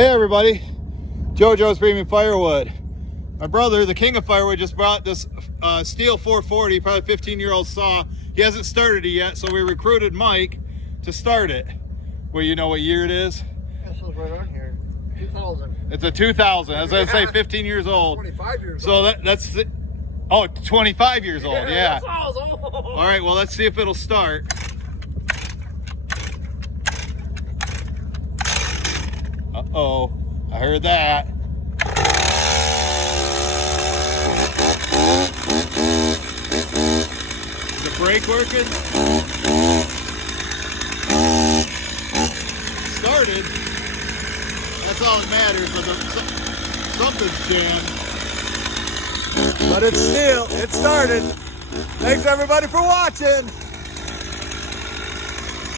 Hey everybody, JoJo's Premium Firewood. My brother, the king of firewood, just brought this Stihl 440, probably 15-year-old saw. He hasn't started it yet, so we recruited Mike to start it. Well, you know what year it is? That says right on here, 2000. It's a 2000. I was going to say 15 years old. 25 years so old. That's 25 years old, yeah. That saw's old. All right, well, let's see if it'll start. Uh-oh, I heard that. Is the brake working? Started. That's all that matters, but something's jammed. But it's still, it started. Thanks everybody for watching.